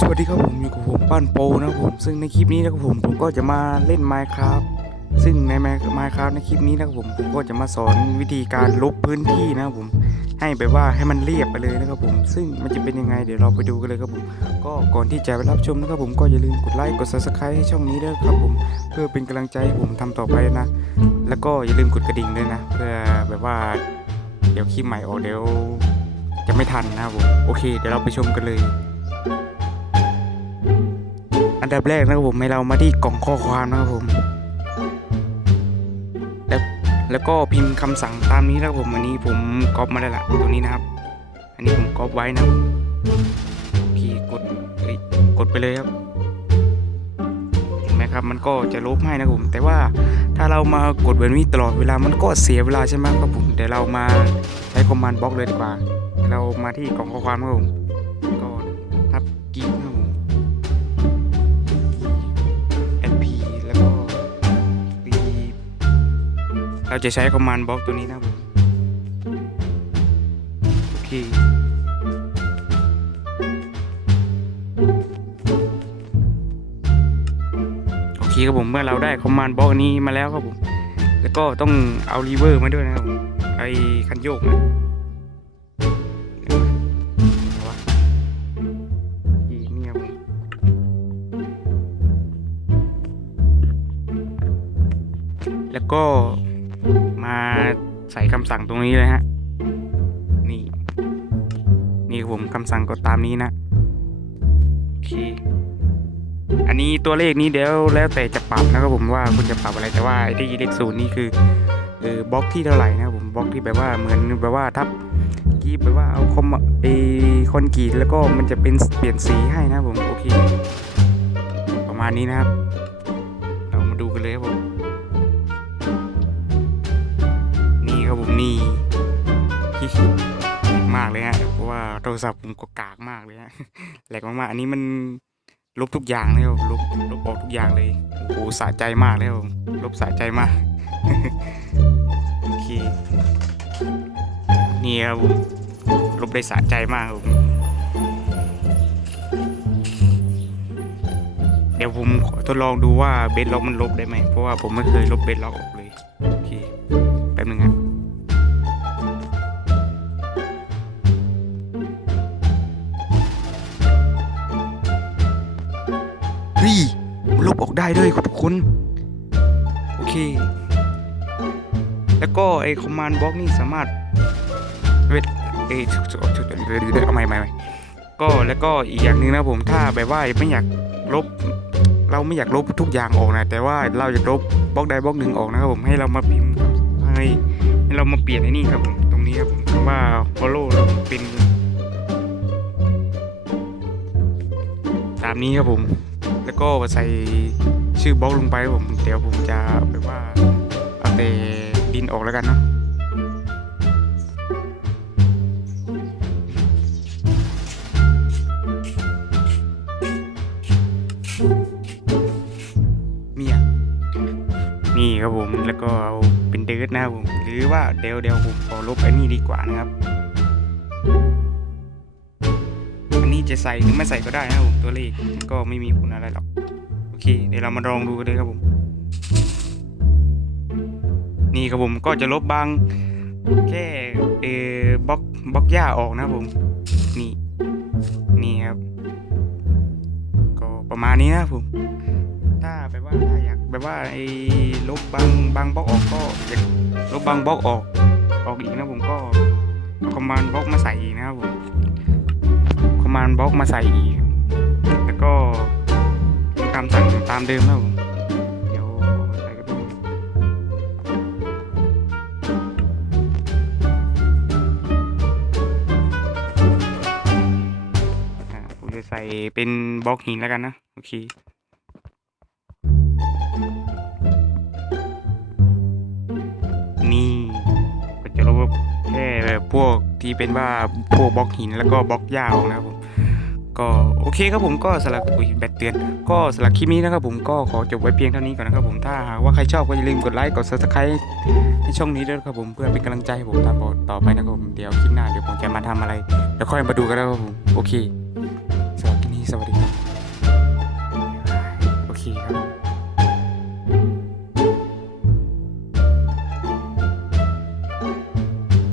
สวัสดีครับผมอยู่กับผมป้านโปนะครับผมซึ่งในคลิปนี้นะครับผมผมก็จะมาเล่น Minecraft ซึ่งใน Minecraft ในคลิปนี้นะครับผมผมก็จะมาสอนวิธีการลบพื้นที่นะครับผมให้แบบว่าให้มันเรียบไปเลยนะครับผม ซึ่งมันจะเป็นยังไงเดี๋ยวเราไปดูกันเลยครับผม ก็ก่อนที่จะไปรับชมนะครับผมก็อย่าลืมกดไลค์กด Subscribe ให้ช่องนี้ด้วยครับผมเพื่อเป็นกำลังใจให้ผมทำต่อไปนะ แล้วก็อย่าลืมกดกระดิ่งด้วยนะ เพื่อแบบว่าเดี๋ยวคลิปใหม่ออกเดี๋ยวจะไม่ทันนะครับผมโอเค เดี๋ยวเราไปชมกันเลย อันดับแรกนะครับผมให้เรามาที่กล่องข้อความนะครับผม แล้วแล้วก็พิมพ์คำสั่งตามนี้นะครับผมอันนี้ผมก๊อปมาได้ละตรงนี้นะครับ อันนี้ผมก๊อปไว้นะครับโอเคกดเอ้ยกดไปเลยครับเห็นไหมครับมันก็จะลบให้นะครับผม แต่ว่าถ้าเรามากดแบบนี้ตลอดเวลามันก็เสียเวลาใช่ไหมครับผมเดี๋ยวเรามาใช้คอมมานด์บล็อกเลยดีกว่าเดี๋ยวเรามาที่กล่องข้อความครับผมก็ เราจะใช้คอมมานด์บล็อกตัวนี้นะผมโอเคโอเคครับผมเมื่อเราได้คอมมานด์บล็อกนี้มาแล้วครับผมแล้วก็ต้องเอารีเวอร์มาด้วยนะครับผมไอคันโยกนะแล้วก็ มาใส่คำสั่งตรงนี้เลยฮะ นี่ นี่ครับผมคำสั่งก็ตามนี้นะ โอเค อันนี้ตัวเลขนี้เดี๋ยวแล้วแต่จะปรับนะครับผมว่าคุณจะปรับอะไรแต่ว่าไอ้ที่เลขศูนย์นี่คือเออบล็อกที่เท่าไหร่นะครับผมบล็อกที่แบบว่าเหมือนแบบว่าทับกีบแบบว่าเอาคอมไอคอนกรีตแล้วก็มันจะเป็นเปลี่ยนสีให้นะครับผมโอเค ประมาณนี้นะครับ เรามาดูกันเลยครับผม นี่มากเลยฮะเพราะว่าโทรศัพท์ผมก็กากมากเลยฮะแหลกมากๆอันนี้มันลบทุกอย่างเลยลบลบออกทุกอย่างเลยโอ้โหสะใจมากเลยผมลบสะใจมากโอเคนี่ครับผมลบได้สะใจมากผมเดี๋ยวผมขอทดลองดูว่าเบสล็อกมันลบได้ไหมเพราะว่าผมไม่เคยลบเบสล็อกออกเลยโอเคแป๊บนึงนะเฮ้ยมันลบออกได้ด้วยครับทุกคน โอเค แล้วก็ไอ้คอมมานด์บล็อกนี่สามารถเวทเอ้ยเอาใหม่ใหม่ใหม่ก็แล้วก็อีกอย่างหนึ่งนะผมถ้าแบบว่าไม่อยากลบ เราไม่อยากลบทุกอย่างออกนะ แต่ว่าเราอยากลบบล็อกใดบล็อกหนึ่งออกนะครับผมให้เรามาพิมพ์ให้ให้เรามาเปลี่ยนไอ้นี่ครับผมตรงนี้ครับผมคำว่า follow เราเป็นตามนี้ครับผม แล้วก็ใส่ชื่อบล็อกลงไปครับผมเดี๋ยวผมจะแบบว่าเอาแต่ดินออกแล้วกันเนาะมีอะนี่ครับผมแล้วก็เอาเป็นเดิร์ดนะครับผม หรือว่าเดี๋ยวเดี๋ยวผมขอลบไอ้นี่ดีกว่านะครับ จะใส่หรือไม่ใส่ก็ได้นะครับผมตัวเลขก็ไม่มีผลอะไรหรอกโอเค เดี๋ยวเรามาลองดูกันเลยครับผม นี่ครับผมก็จะลบบางแค่เออบล็อกบล็อกหญ้าออกนะครับผม นี่ นี่ครับ ก็ประมาณนี้นะครับผม ถ้าแบบว่าถ้าอยากแบบว่าไอ้ลบบางบางบล็อกออกก็อยากลบบางบล็อกออกออกอีกนะผมก็คอมมานด์บล็อกมาใส่อีกนะครับผม มานบล็อกมาใส่อีก แล้วก็คำสั่งตามเดิมแล้วเดี๋ยวใส่กระเบื้องอ่าผมจะใส่เป็นบล็อกหินแล้วกันนะ โอเค ที่เป็นว่าพวกบล็อกหินแล้วก็บล็อกยาวนะครับผมก็โอเคครับผมก็สำหรับอุ้ยแบตเตือนก็สำหรับคลิปนี้นะครับผมก็ขอจบไว้เพียงเท่านี้ก่อนนะครับผมถ้าหากว่าใครชอบก็อย่าลืมกดไลค์กด subscribe ในช่องนี้ด้วยครับผมเพื่อเป็นกำลังใจให้ผมทำต่อไปนะครับผมเดี๋ยวคลิปหน้าเดี๋ยวผมจะมาทำอะไรเดี๋ยวค่อยมาดูกันแล้วครับผมโอเคสำหรับคลิปนี้สวัสดีครับ